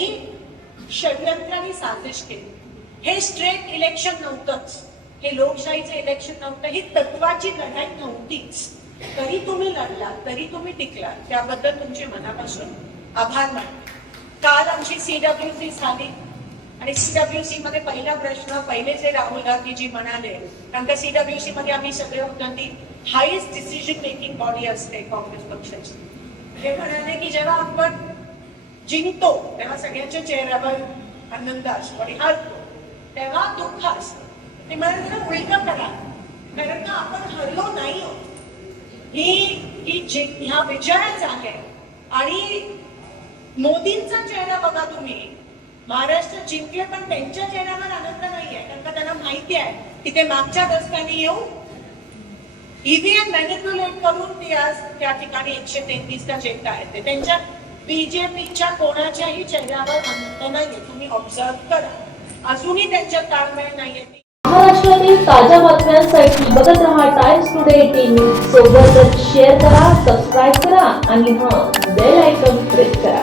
ही षडयंत्राने साजिश केली. हे स्ट्रेट इलेक्शन नव्हतंच. हे लोकशाहीचं इलेक्शन नव्हतं. ही तत्वाची लढाई नव्हतीच. तरी तुम्ही लढला तरी तुम्ही टिकला त्याबद्दल तुमचे मनापासून आभार मानले काल आमची सीडब्ल्यूसी झाली. आणि सीडब्ल्यूसी मध्ये पहिला प्रश्न पहिले जे राहुल गांधीजी म्हणाले कारण का सीडब्ल्यूसी मध्ये आम्ही सगळे होतो ती हायेस्ट डिसिजन मेकिंग बॉडी असते काँग्रेस पक्षाची. ते म्हणाले की जेव्हा आपण जिंकतो तेव्हा सगळ्यांच्या चेहऱ्यावर आनंद असतो आणि हरतो. तेव्हा दुःख असतं. ते म्हणाले जरा उलट करा. कारण का आपण हरलो नाही आहोत. ही ही जिंक ह्या विजयाच आहे. आणि मोदींचा चेहरा बघा तुम्ही. महाराष्ट्र जिंकले पण त्यांच्या चेहऱ्यावर आनंद नाहीये कारण का त्यांना माहिती आहे की ते मागच्या दशकाने येऊन ईव्हीएम मॅनिप्युलेट करून ते आज त्या ठिकाणी एकशे तेहतीसला जिंकत आहेत ते त्यांच्या बीजेपीच्या कोणाच्याही चेहऱ्यावर आनंद नाहीये. तुम्ही ऑब्झर्व करा. अजूनही त्यांच्यात ताळमेळ नाहीये. महाराष्ट्रातील ताज्या बातम्यांसाठी बघत रहा टाइम्स टुडे टीव्ही सोबतच शेअर करा सबस्क्राईब करा आणि हा बेल आयकॉन प्रेस करा.